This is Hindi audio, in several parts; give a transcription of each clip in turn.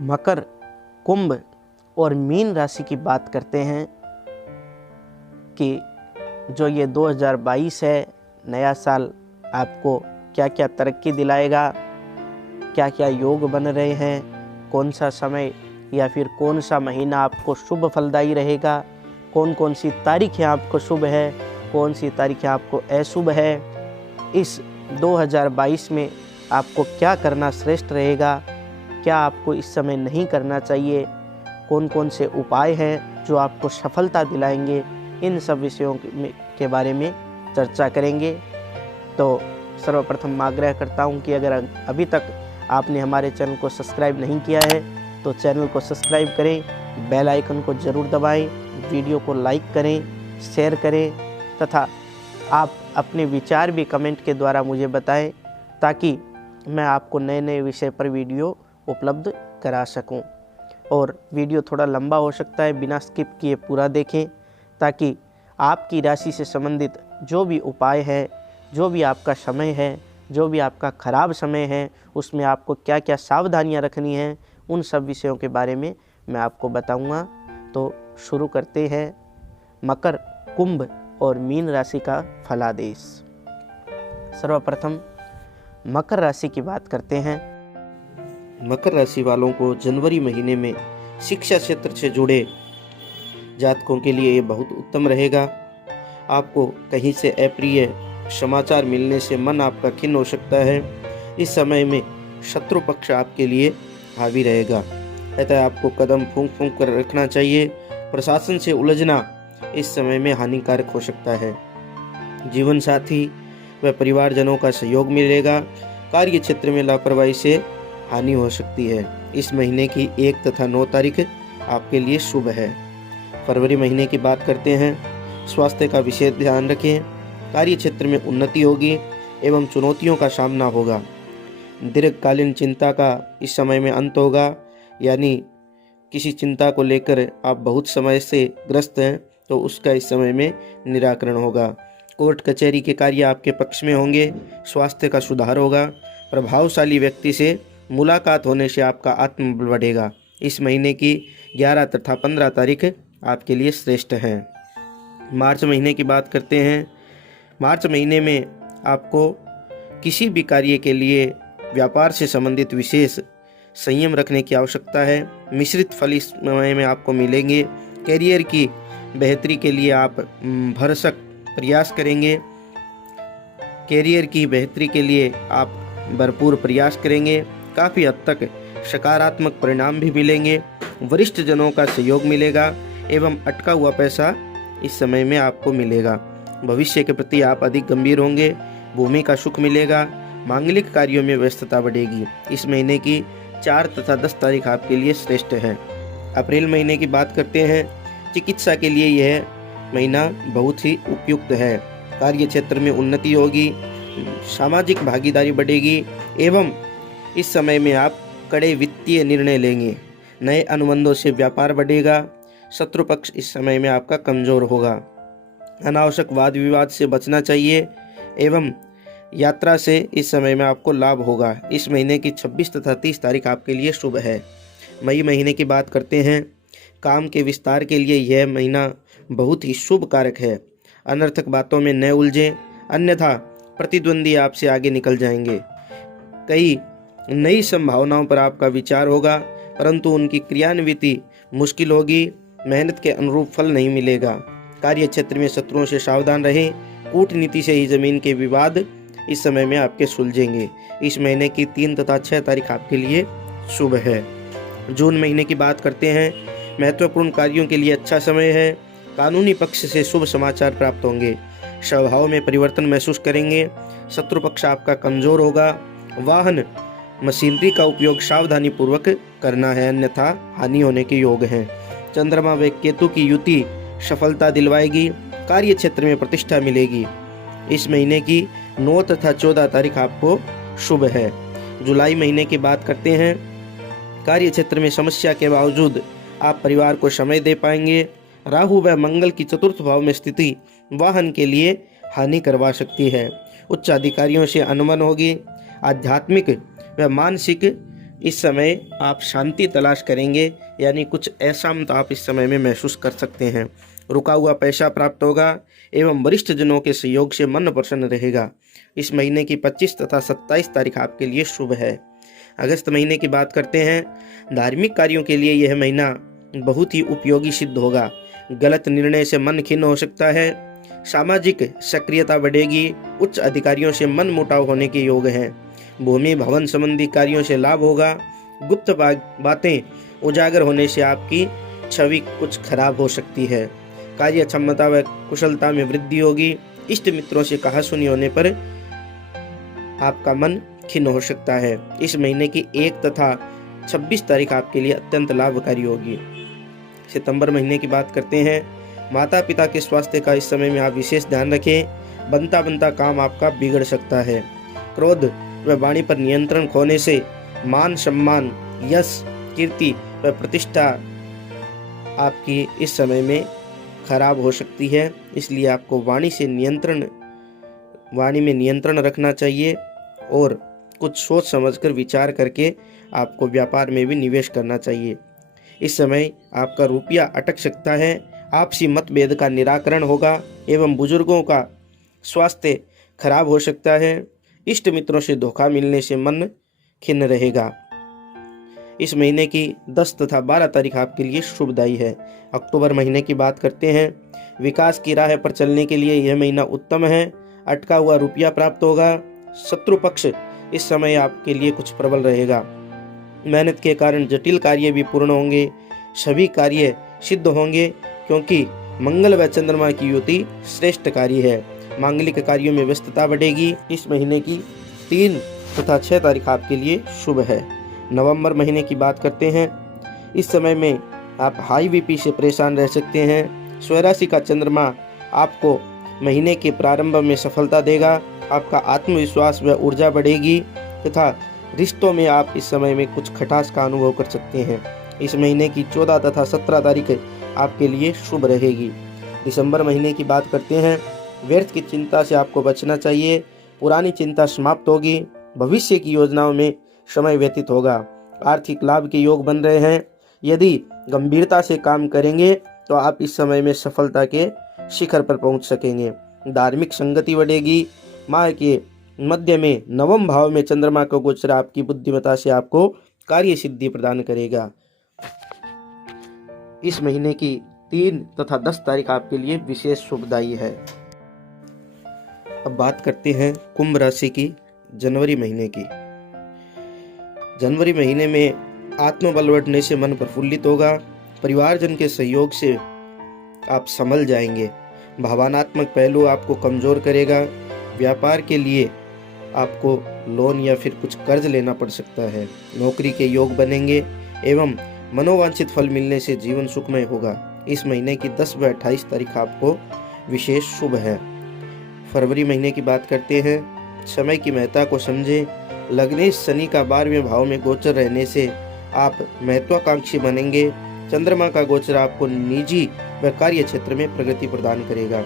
मकर, कुंभ और मीन राशि की बात करते हैं कि जो ये 2022 है, नया साल आपको क्या क्या तरक्की दिलाएगा, क्या क्या योग बन रहे हैं, कौन सा समय या फिर कौन सा महीना आपको शुभ फलदायी रहेगा, कौन कौन सी तारीखें आपको शुभ है, कौन सी तारीखें आपको अशुभ है। इस 2022 में आपको क्या करना श्रेष्ठ रहेगा, क्या आपको इस समय नहीं करना चाहिए, कौन कौन से उपाय हैं जो आपको सफलता दिलाएंगे, इन सब विषयों के बारे में चर्चा करेंगे। तो सर्वप्रथम आग्रह करता हूं कि अगर अभी तक आपने हमारे चैनल को सब्सक्राइब नहीं किया है तो चैनल को सब्सक्राइब करें, बेल आइकन को ज़रूर दबाएं, वीडियो को लाइक करें, शेयर करें तथा आप अपने विचार भी कमेंट के द्वारा मुझे बताएं ताकि मैं आपको नए नए विषय पर वीडियो उपलब्ध करा सकूं। और वीडियो थोड़ा लंबा हो सकता है, बिना स्किप किए पूरा देखें ताकि आपकी राशि से संबंधित जो भी उपाय है, जो भी आपका समय है, जो भी आपका खराब समय है, उसमें आपको क्या क्या सावधानियां रखनी हैं, उन सब विषयों के बारे में मैं आपको बताऊंगा। तो शुरू करते हैं मकर, कुंभ और मीन राशि का फलादेश। सर्वप्रथम मकर राशि की बात करते हैं। मकर राशि वालों को जनवरी महीने में शिक्षा क्षेत्र से जुड़े जातकों के लिए ये बहुत उत्तम रहेगा। आपको कहीं से अप्रिय समाचार मिलने से मन आपका खिन्न हो सकता है। इस समय में शत्रु पक्ष आपके लिए हावी रहेगा, अतः आपको कदम फूंक फूंक कर रखना चाहिए। प्रशासन से उलझना इस समय में हानिकारक हो सकता है। जीवन साथी व परिवारजनों का सहयोग मिलेगा। कार्य क्षेत्र में लापरवाही से हानि हो सकती है। इस महीने की 1 तथा 9 तारीख आपके लिए शुभ है। फरवरी महीने की बात करते हैं। स्वास्थ्य का विशेष ध्यान रखें। कार्य क्षेत्र में उन्नति होगी एवं चुनौतियों का सामना होगा। दीर्घकालीन चिंता का इस समय में अंत होगा, यानी किसी चिंता को लेकर आप बहुत समय से ग्रस्त हैं तो उसका इस समय में निराकरण होगा। कोर्ट कचहरी के कार्य आपके पक्ष में होंगे। स्वास्थ्य का सुधार होगा। प्रभावशाली व्यक्ति से मुलाकात होने से आपका आत्मबल बढ़ेगा। इस महीने की 11 तथा 15 तारीख आपके लिए श्रेष्ठ है। मार्च महीने की बात करते हैं। मार्च महीने में आपको किसी भी कार्य के लिए व्यापार से संबंधित विशेष संयम रखने की आवश्यकता है। मिश्रित फल इस समय में आपको मिलेंगे। कैरियर की बेहतरी के लिए आप भरसक प्रयास करेंगे। कैरियर की बेहतरी के लिए आप भरपूर प्रयास करेंगे। काफ़ी हद तक सकारात्मक परिणाम भी मिलेंगे। वरिष्ठ जनों का सहयोग मिलेगा एवं अटका हुआ पैसा इस समय में आपको मिलेगा। भविष्य के प्रति आप अधिक गंभीर होंगे। भूमि का सुख मिलेगा। मांगलिक कार्यों में व्यस्तता बढ़ेगी। इस महीने की 4 तथा 10 तारीख आपके लिए श्रेष्ठ है। अप्रैल महीने की बात करते हैं। चिकित्सा के लिए यह महीना बहुत ही उपयुक्त है। कार्य क्षेत्र में उन्नति होगी। सामाजिक भागीदारी बढ़ेगी एवं इस समय में आप कड़े वित्तीय निर्णय लेंगे। नए अनुबंधों से व्यापार बढ़ेगा। शत्रु पक्ष इस समय में आपका कमजोर होगा। अनावश्यक वाद विवाद से बचना चाहिए एवं यात्रा से इस समय में आपको लाभ होगा। इस महीने की 26 तथा 30 तारीख आपके लिए शुभ है। मई महीने की बात करते हैं। काम के विस्तार के लिए यह महीना बहुत ही शुभ कारक है। अनर्थक बातों में न उलझें, अन्यथा प्रतिद्वंदी आपसे आगे निकल जाएंगे। कई नई संभावनाओं पर आपका विचार होगा, परंतु उनकी क्रियान्विति मुश्किल होगी। मेहनत के अनुरूप फल नहीं मिलेगा। कार्य क्षेत्र में शत्रुओं से सावधान रहें। कूटनीति से ही जमीन के विवाद इस समय में आपके सुलझेंगे। इस महीने की 3 तथा 6 तारीख आपके लिए शुभ है। जून महीने की बात करते हैं। महत्वपूर्ण कार्यों के लिए अच्छा समय है। कानूनी पक्ष से शुभ समाचार प्राप्त होंगे। स्वभाव में परिवर्तन महसूस करेंगे। शत्रु पक्ष आपका कमजोर होगा। वाहन मशीनरी का उपयोग सावधानी पूर्वक करना है, अन्यथा हानि होने के योग हैं। चंद्रमा व केतु की युति सफलता दिलवाएगी। कार्य क्षेत्र में प्रतिष्ठा मिलेगी। इस महीने की 9 तथा 14 तारीख आपको शुभ है। जुलाई महीने की बात करते हैं। कार्य क्षेत्र में समस्या के बावजूद आप परिवार को समय दे पाएंगे। राहु व मंगल की चतुर्थ भाव में स्थिति वाहन के लिए हानि करवा सकती है। उच्च अधिकारियों से अनबन होगी। आध्यात्मिक व मानसिक इस समय आप शांति तलाश करेंगे, यानी कुछ अशांत आप इस समय में महसूस कर सकते हैं। रुका हुआ पैसा प्राप्त होगा एवं वरिष्ठ जनों के सहयोग से मन प्रसन्न रहेगा। इस महीने की 25 तथा 27 तारीख आपके लिए शुभ है। अगस्त महीने की बात करते हैं। धार्मिक कार्यों के लिए यह महीना बहुत ही उपयोगी सिद्ध होगा। गलत निर्णय से मन खिन्न हो सकता है। सामाजिक सक्रियता बढ़ेगी। उच्च अधिकारियों से मन मुटाव होने के योग हैं। भूमि भवन संबंधी कार्यों से लाभ होगा। गुप्त बातें उजागर होने से आपकी छवि कुछ खराब हो सकती है। कार्य क्षमता व कुशलता में वृद्धि होगी। इष्ट मित्रों से कहासुनी होने पर आपका मन खिन्न हो सकता है। इस महीने की 1 तथा 26 तारीख आपके लिए अत्यंत लाभकारी होगी। सितंबर महीने की बात करते हैं। माता पिता के स्वास्थ्य का इस समय में आप विशेष ध्यान रखें। बनता बनता काम आपका बिगड़ सकता है। क्रोध व वाणी पर नियंत्रण खोने से मान सम्मान, यश, कीर्ति व प्रतिष्ठा आपकी इस समय में खराब हो सकती है। इसलिए आपको वाणी में नियंत्रण रखना चाहिए और कुछ सोच समझकर विचार करके आपको व्यापार में भी निवेश करना चाहिए। इस समय आपका रुपया अटक सकता है। आपसी मतभेद का निराकरण होगा एवं बुजुर्गों का स्वास्थ्य खराब हो सकता है। इष्ट मित्रों से धोखा मिलने से मन खिन्न रहेगा। इस महीने की 10 तथा 12 तारीख आपके लिए शुभदायी है। अक्टूबर महीने की बात करते हैं। विकास की राह पर चलने के लिए यह महीना उत्तम है। अटका हुआ रुपया प्राप्त होगा। शत्रु पक्ष इस समय आपके लिए कुछ प्रबल रहेगा। मेहनत के कारण जटिल कार्य भी पूर्ण होंगे। सभी कार्य सिद्ध होंगे क्योंकि मंगल व चंद्रमा की युति श्रेष्ठ कार्य है। मांगलिक कार्यों में व्यस्तता बढ़ेगी। इस महीने की 3 तथा 6 तारीख आपके लिए शुभ है। नवंबर महीने की बात करते हैं। इस समय में आप हाई बीपी से परेशान रह सकते हैं। स्वराशि का चंद्रमा आपको महीने के प्रारंभ में सफलता देगा। आपका आत्मविश्वास व ऊर्जा बढ़ेगी तथा रिश्तों में आप इस समय में कुछ खटास का अनुभव कर सकते हैं। इस महीने की 14 तथा 17 तारीख आपके लिए शुभ रहेगी। दिसंबर महीने की बात करते हैं। व्यर्थ की चिंता से आपको बचना चाहिए। पुरानी चिंता समाप्त होगी। भविष्य की योजनाओं में समय व्यतीत होगा। आर्थिक लाभ के योग बन रहे हैं। यदि गंभीरता से काम करेंगे तो आप इस समय में सफलता के शिखर पर पहुंच सकेंगे। धार्मिक संगति बढ़ेगी। माह के मध्य में नवम भाव में चंद्रमा का गोचर आपकी बुद्धिमत्ता से आपको कार्य सिद्धि प्रदान करेगा। इस महीने की 3 तथा 10 तारीख आपके लिए विशेष शुभदायी है। अब बात करते हैं कुंभ राशि की जनवरी महीने की। जनवरी महीने में आत्मबल बढ़ने से मन प्रफुल्लित होगा। परिवारजन के सहयोग से आप संभल जाएंगे। भावनात्मक पहलू आपको कमजोर करेगा। व्यापार के लिए आपको लोन या फिर कुछ कर्ज लेना पड़ सकता है। नौकरी के योग बनेंगे एवं मनोवांछित फल मिलने से जीवन सुखमय होगा। इस महीने की 10 व 28 तारीख आपको विशेष शुभ है। फरवरी महीने की बात करते हैं। समय की महत्ता को समझें। लग्नेश शनि का 12वें भाव में गोचर रहने से आप महत्वाकांक्षी बनेंगे। चंद्रमा का गोचर आपको निजी व कार्य क्षेत्र में प्रगति प्रदान करेगा।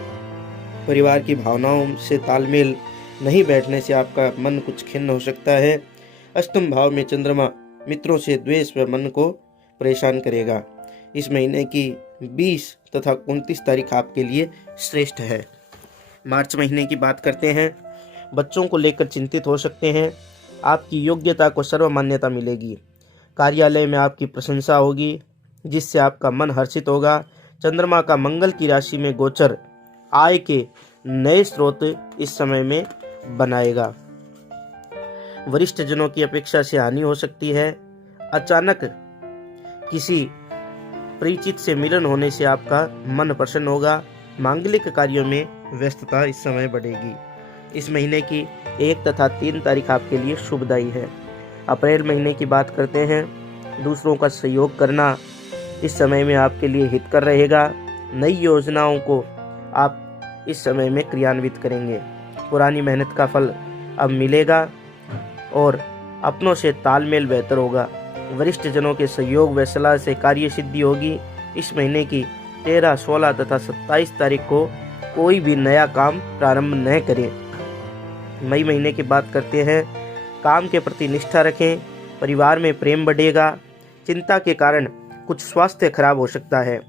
परिवार की भावनाओं से तालमेल नहीं बैठने से आपका मन कुछ खिन्न हो सकता है। अष्टम भाव में चंद्रमा मित्रों से द्वेष व मन को परेशान करेगा। इस महीने की 20 तथा 29 तारीख आपके लिए श्रेष्ठ है। मार्च महीने की बात करते हैं। बच्चों को लेकर चिंतित हो सकते हैं। आपकी योग्यता को सर्वमान्यता मिलेगी। कार्यालय में आपकी प्रशंसा होगी जिससे आपका मन हर्षित होगा। चंद्रमा का मंगल की राशि में गोचर आय के नए स्रोत इस समय में बनाएगा। वरिष्ठ जनों की अपेक्षा से हानि हो सकती है। अचानक किसी परिचित से मिलन होने से आपका मन प्रसन्न होगा। मांगलिक कार्यों में व्यस्तता इस समय बढ़ेगी। इस महीने की 1 तथा 3 तारीख आपके लिए शुभदायी है। अप्रैल महीने की बात करते हैं। दूसरों का सहयोग करना इस समय में आपके लिए हितकर रहेगा। नई योजनाओं को आप इस समय में क्रियान्वित करेंगे। पुरानी मेहनत का फल अब मिलेगा और अपनों से तालमेल बेहतर होगा। वरिष्ठ जनों के सहयोग व सलाह से कार्य सिद्धि होगी। इस महीने की 13, 16 तथा 27 तारीख को कोई भी नया काम प्रारंभ न करें। मई महीने की बात करते हैं। काम के प्रति निष्ठा रखें, परिवार में प्रेम बढ़ेगा। चिंता के कारण कुछ स्वास्थ्य खराब हो सकता है।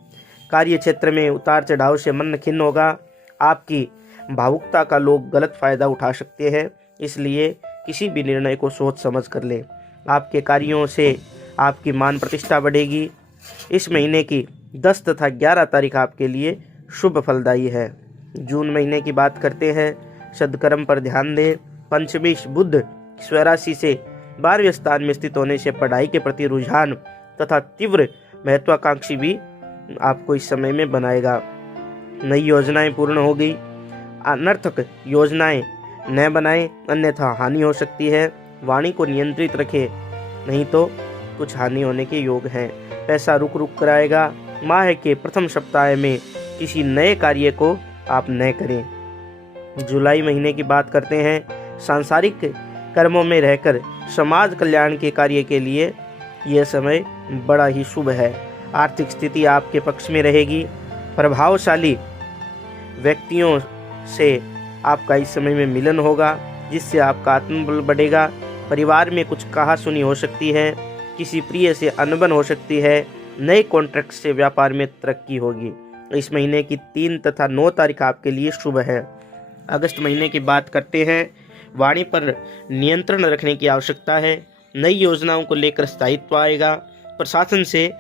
कार्य क्षेत्र में उतार चढ़ाव से मन खिन्न होगा। आपकी भावुकता का लोग गलत फायदा उठा सकते हैं, इसलिए किसी भी निर्णय को सोच समझ कर लें। आपके कार्यों से आपकी मान प्रतिष्ठा बढ़ेगी। इस महीने की 10 तथा 11 तारीख आपके लिए शुभ फलदायी है। जून महीने की बात करते हैं। सद्कर्म पर ध्यान दें। पंचमी बुध स्वराशि से 12वें स्थान में स्थित होने से पढ़ाई के प्रति रुझान तथा तीव्र महत्वाकांक्षी भी आपको इस समय में बनाएगा। नई योजनाएं पूर्ण हो गई। अनर्थक योजनाएं न बनाएं, अन्यथा हानि हो सकती है। वाणी को नियंत्रित रखें, नहीं तो कुछ हानि होने के योग हैं। पैसा रुक रुक कर आएगा। माह के प्रथम सप्ताह में किसी नए कार्य को आप न करें। जुलाई महीने की बात करते हैं। सांसारिक कर्मों में रहकर समाज कल्याण के कार्य के लिए यह समय बड़ा ही शुभ है। आर्थिक स्थिति आपके पक्ष में रहेगी। प्रभावशाली व्यक्तियों से आपका इस समय में मिलन होगा, जिससे आपका आत्मबल बढ़ेगा। परिवार में कुछ कहासुनी हो सकती है। किसी प्रिय से अनबन हो सकती है। नए कॉन्ट्रैक्ट से व्यापार में तरक्की होगी। इस महीने की 3 तथा 9 तारीख आपके लिए शुभ है। अगस्त महीने की बात करते हैं। वाणी पर नियंत्रण रखने की आवश्यकता है। नई योजनाओं को लेकर स्थायित्व आएगा। प्रशासन से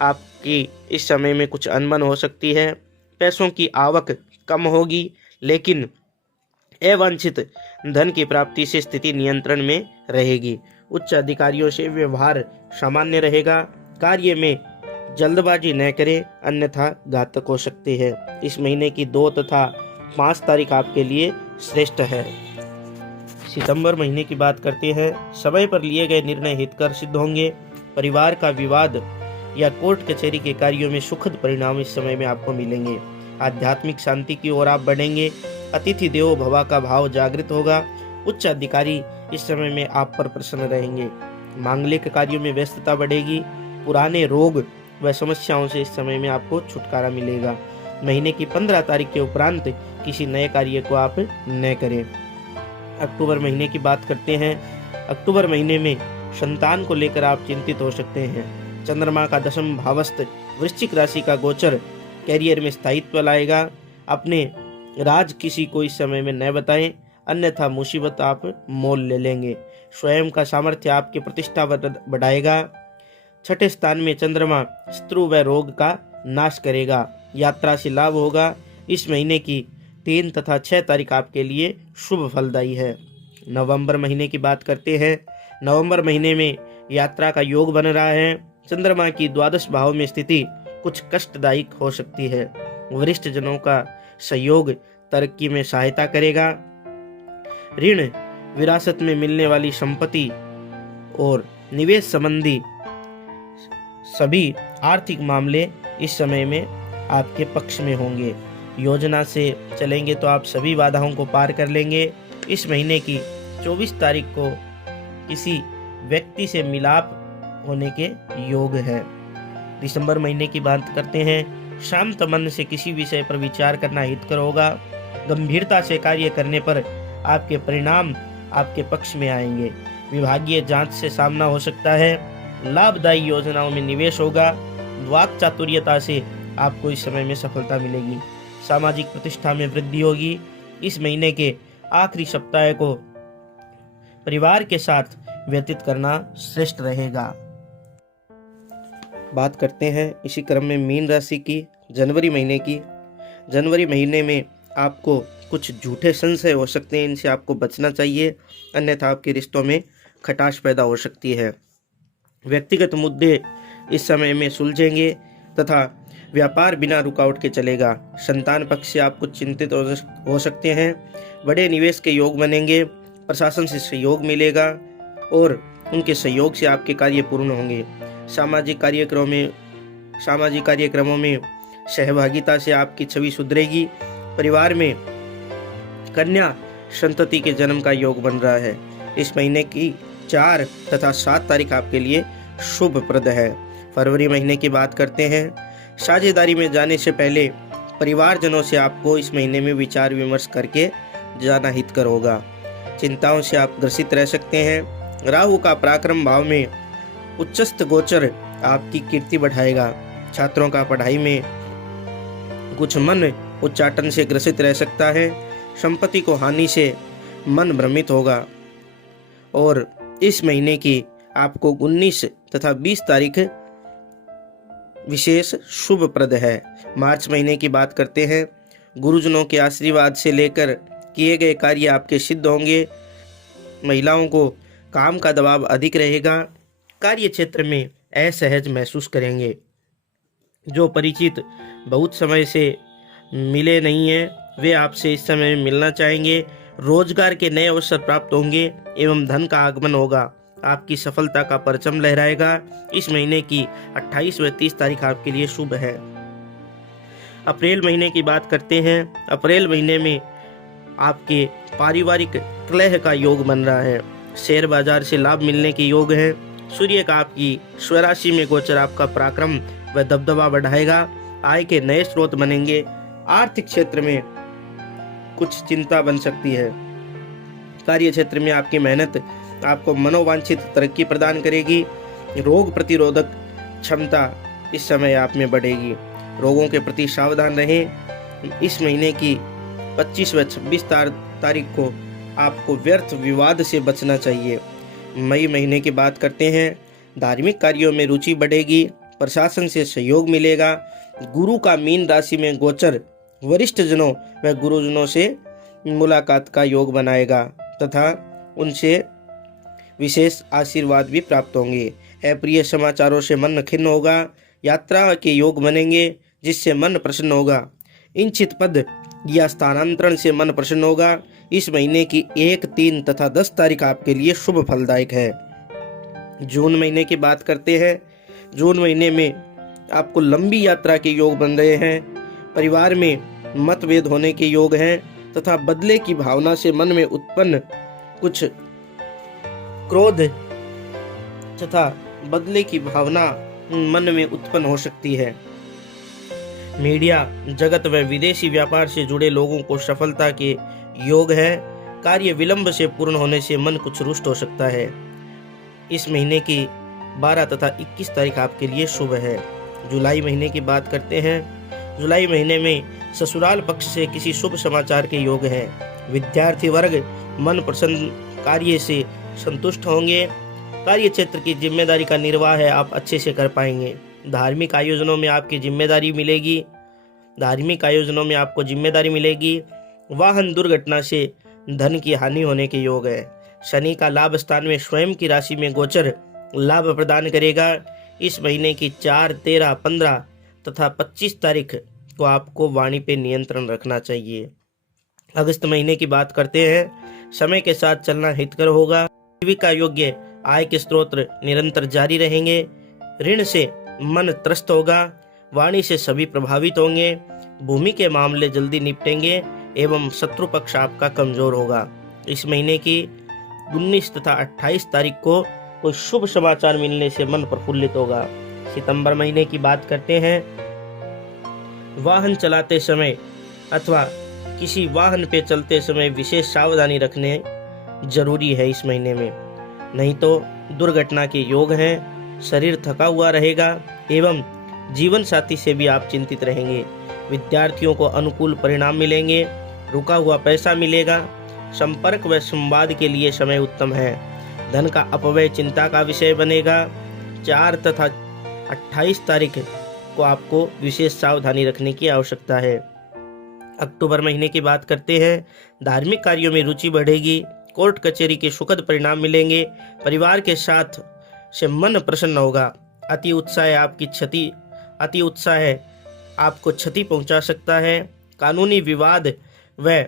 आपकी इस समय में कुछ अनबन हो सकती है। पैसों की आवक कम होगी, लेकिन अवांछित धन की प्राप्ति से स्थिति नियंत्रण में रहेगी। उच्च अधिकारियों से व्यवहार सामान्य रहेगा। कार्य में जल्दबाजी न करें, अन्यथा घातक हो सकते हैं। इस महीने की 2 तथा 5 तारीख आपके लिए श्रेष्ठ है। सितंबर महीने की बात करते हैं। समय पर लिए गए निर्णय हितकर सिद्ध होंगे। परिवार का विवाद या कोर्ट कचहरी के कार्यों में सुखद परिणाम इस समय में आपको मिलेंगे। आध्यात्मिक शांति की ओर आप बढ़ेंगे। अतिथि देवो भव का भाव जागृत होगा। उच्च अधिकारी इस समय में आप पर प्रसन्न रहेंगे। मांगलिक कार्यों में व्यस्तता बढ़ेगी। पुराने रोग व समस्याओं से इस समय में आपको छुटकारा मिलेगा। महीने की 15 तारीख के उपरांत किसी नए कार्य को आप न करें। अक्टूबर महीने की बात करते हैं। अक्टूबर महीने में संतान को लेकर आप चिंतित हो सकते हैं। चंद्रमा का 10वें भावस्थ वृश्चिक राशि का गोचर कैरियर में स्थायित्व लाएगा। अपने राज किसी को इस समय में न बताएं, अन्यथा मुसीबत आप मोल ले लेंगे। स्वयं का सामर्थ्य आपकी प्रतिष्ठा बढ़ाएगा। 6ठे स्थान में चंद्रमा शत्रु व रोग का नाश करेगा। यात्रा से लाभ होगा। इस महीने की 3 तथा 6 तारीख आपके लिए शुभ फलदायी है। नवंबर महीने की बात करते हैं। नवंबर महीने में यात्रा का योग बन रहा है। चंद्रमा की 12 भाव में स्थिति कुछ कष्टदायक हो सकती है। वरिष्ठ जनों का सहयोग तरक्की में सहायता करेगा। ऋण, विरासत में मिलने वाली संपत्ति और निवेश संबंधी सभी आर्थिक मामले इस समय में आपके पक्ष में होंगे। योजना से चलेंगे तो आप सभी बाधाओं को पार कर लेंगे। इस महीने की 24 तारीख को किसी व्यक्ति से मिलाप होने के योग है। दिसंबर महीने की बात करते हैं। शांत मन से किसी विषय पर विचार करना हितकर होगा। गंभीरता से कार्य करने पर आपके परिणाम आपके पक्ष में आएंगे। विभागीय जांच से सामना हो सकता है। लाभदायी योजनाओं में निवेश होगा। वाक चातुर्यता से आपको इस समय में सफलता मिलेगी। सामाजिक प्रतिष्ठा में वृद्धि होगी। इस महीने के आखिरी सप्ताह को परिवार के साथ व्यतीत करना श्रेष्ठ रहेगा। बात करते हैं इसी क्रम में मीन राशि की जनवरी महीने की। जनवरी महीने में आपको कुछ झूठे संशय हो सकते हैं, इनसे आपको बचना चाहिए, अन्यथा आपके रिश्तों में खटास पैदा हो सकती है। व्यक्तिगत मुद्दे इस समय में सुलझेंगे तथा व्यापार बिना रुकावट के चलेगा। संतान पक्ष से आप कुछ चिंतित हो सकते हैं। बड़े निवेश के योग बनेंगे। प्रशासन से सहयोग मिलेगा और उनके सहयोग से आपके कार्य पूर्ण होंगे। सामाजिक कार्यक्रमों में सहभागिता से आपकी छवि सुधरेगी। परिवार में कन्या संतति के जन्म का योग बन रहा है। इस महीने की 4 तथा 7 तारीख आपके लिए शुभप्रद है। फरवरी महीने की बात करते हैं। साझेदारी में जाने से पहले परिवारजनों से आपको इस महीने में विचार विमर्श करके जाना हितकर होगा। चिंताओं से आप ग्रसित रह सकते हैं। राहु का पराक्रम भाव में उच्चस्थ गोचर आपकी कीर्ति बढ़ाएगा। छात्रों का पढ़ाई में कुछ मन उच्चाटन से ग्रसित रह सकता है। संपत्ति को हानि से मन भ्रमित होगा और इस महीने की आपको 19 तथा 20 तारीख विशेष शुभप्रद है। मार्च महीने की बात करते हैं। गुरुजनों के आशीर्वाद से लेकर किए गए कार्य आपके सिद्ध होंगे। महिलाओं को काम का दबाव अधिक रहेगा। कार्य क्षेत्र में असहज महसूस करेंगे। जो परिचित बहुत समय से मिले नहीं हैं वे आपसे इस समय मिलना चाहेंगे। रोजगार के नए अवसर प्राप्त होंगे एवं धन का आगमन होगा। आपकी सफलता का परचम लहराएगा। इस महीने की 28 व 30 तारीख आपके लिए शुभ है। अप्रैल महीने की बात करते हैं। अप्रैल महीने में आपके पारिवारिक कलह का योग बन रहा है। शेयर बाजार से लाभ मिलने के योग है। सूर्य का आपकी स्वराशि में गोचर आपका पराक्रम व दबदबा बढ़ाएगा। आय के नए स्रोत बनेंगे। आर्थिक क्षेत्र में कुछ चिंता बन सकती है। कार्य क्षेत्र में आपकी मेहनत आपको मनोवांछित तरक्की प्रदान करेगी। रोग प्रतिरोधक क्षमता इस समय आप में बढ़ेगी। रोगों के प्रति सावधान रहें। इस महीने की 25 व 26 तारीख को आपको व्यर्थ विवाद से बचना चाहिए। मई महीने की बात करते हैं। धार्मिक कार्यों में रुचि बढ़ेगी। प्रशासन से सहयोग मिलेगा। गुरु का मीन राशि में गोचर वरिष्ठ जनों व गुरुजनों से मुलाकात का योग बनाएगा तथा उनसे विशेष आशीर्वाद भी प्राप्त होंगे। अप्रिय समाचारों से मन खिन्न होगा। यात्रा के योग बनेंगे जिससे मन प्रसन्न होगा। इच्छित पद या स्थानांतरण से मन प्रसन्न होगा। इस महीने की 1, 3 तथा 10 तारीख आपके लिए शुभ फलदायक है। जून महीने की बात करते हैं। जून महीने में आपको लंबी यात्रा के योग बन रहे हैं। परिवार में मतभेद होने के योग हैं तथा बदले की भावना से मन में उत्पन्न कुछ क्रोध तथा बदले की भावना मन में उत्पन्न हो सकती है। मीडिया जगत व विदेशी व्यापार से जुड़े लोगों को सफलता के योग है। कार्य विलंब से पूर्ण होने से मन कुछ रुष्ट हो सकता है। इस महीने की 12 तथा 21 तारीख आपके लिए शुभ है। जुलाई महीने की बात करते हैं। जुलाई महीने में ससुराल पक्ष से किसी शुभ समाचार के योग है। विद्यार्थी वर्ग मन प्रसन्न कार्य से संतुष्ट होंगे। कार्य क्षेत्र की जिम्मेदारी का निर्वाह है आप अच्छे से कर पाएंगे। धार्मिक आयोजनों में आपकी जिम्मेदारी मिलेगी। धार्मिक आयोजनों में आपको जिम्मेदारी मिलेगी। वाहन दुर्घटना से धन की हानि होने के योग है। शनि का लाभ स्थान में स्वयं की राशि में गोचर लाभ प्रदान करेगा। इस महीने की 4, 13, 15 तथा 25 तारीख को आपको वाणी पे नियंत्रण रखना चाहिए। अगस्त महीने की बात करते हैं। समय के साथ चलना हितकर होगा। जीविका योग्य आय के स्रोत निरंतर जारी रहेंगे। ऋण से मन त्रस्त होगा। वाणी से सभी प्रभावित होंगे। भूमि के मामले जल्दी निपटेंगे एवं शत्रु पक्ष आपका कमजोर होगा। इस महीने की 19 तथा 28 तारीख को कोई शुभ समाचार मिलने से मन प्रफुल्लित होगा। सितंबर महीने की बात करते हैं। वाहन चलाते समय अथवा किसी वाहन पे चलते समय विशेष सावधानी रखने जरूरी है इस महीने में, नहीं तो दुर्घटना के योग हैं। शरीर थका हुआ रहेगा एवं जीवन साथी से भी आप चिंतित रहेंगे। विद्यार्थियों को अनुकूल परिणाम मिलेंगे। रुका हुआ पैसा मिलेगा। संपर्क व संवाद के लिए समय उत्तम है। धन का अपव्यय चिंता का विषय बनेगा। 4 तथा 28 तारीख को आपको विशेष सावधानी रखने की आवश्यकता है। अक्टूबर महीने की बात करते हैं। धार्मिक कार्यों में रुचि बढ़ेगी। कोर्ट कचहरी के सुखद परिणाम मिलेंगे। परिवार के साथ से मन प्रसन्न होगा। अति उत्साह आपको क्षति पहुंचा सकता है। कानूनी विवाद व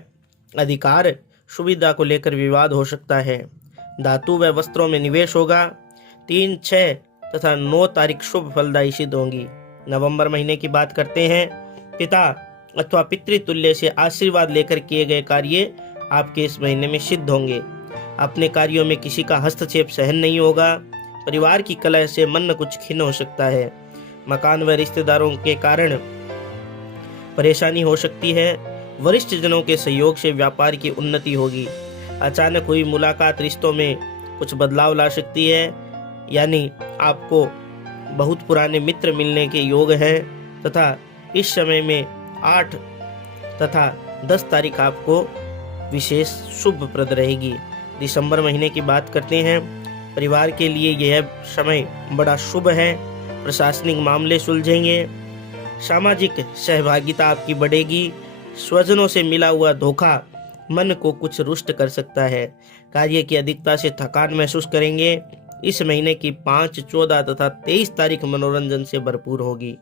अधिकार सुविधा को लेकर विवाद हो सकता है। धातु व वस्त्रों में निवेश होगा। 3, 6 तथा 9 तारीख शुभ फलदायी सिद्ध होंगी। नवंबर महीने की बात करते हैं। पिता अथवा पितृतुल्य से आशीर्वाद लेकर किए गए कार्य आपके इस महीने में सिद्ध होंगे। अपने कार्यों में किसी का हस्तक्षेप सहन नहीं होगा। परिवार की कलह से मन कुछ खिन्न हो सकता है। मकान व रिश्तेदारों के कारण परेशानी हो सकती है। वरिष्ठ जनों के सहयोग से व्यापार की उन्नति होगी। अचानक हुई मुलाकात रिश्तों में कुछ बदलाव ला सकती है, यानी आपको बहुत पुराने मित्र मिलने के योग हैं तथा इस समय में 8 तथा 10 तारीख आपको विशेष शुभप्रद रहेगी। दिसंबर महीने की बात करते हैं। परिवार के लिए यह समय बड़ा शुभ है। प्रशासनिक मामले सुलझेंगे। सामाजिक सहभागिता आपकी बढ़ेगी। स्वजनों से मिला हुआ धोखा मन को कुछ रुष्ट कर सकता है। कार्य की अधिकता से थकान महसूस करेंगे। इस महीने की 5, 14 तथा 23 तारीख मनोरंजन से भरपूर होगी।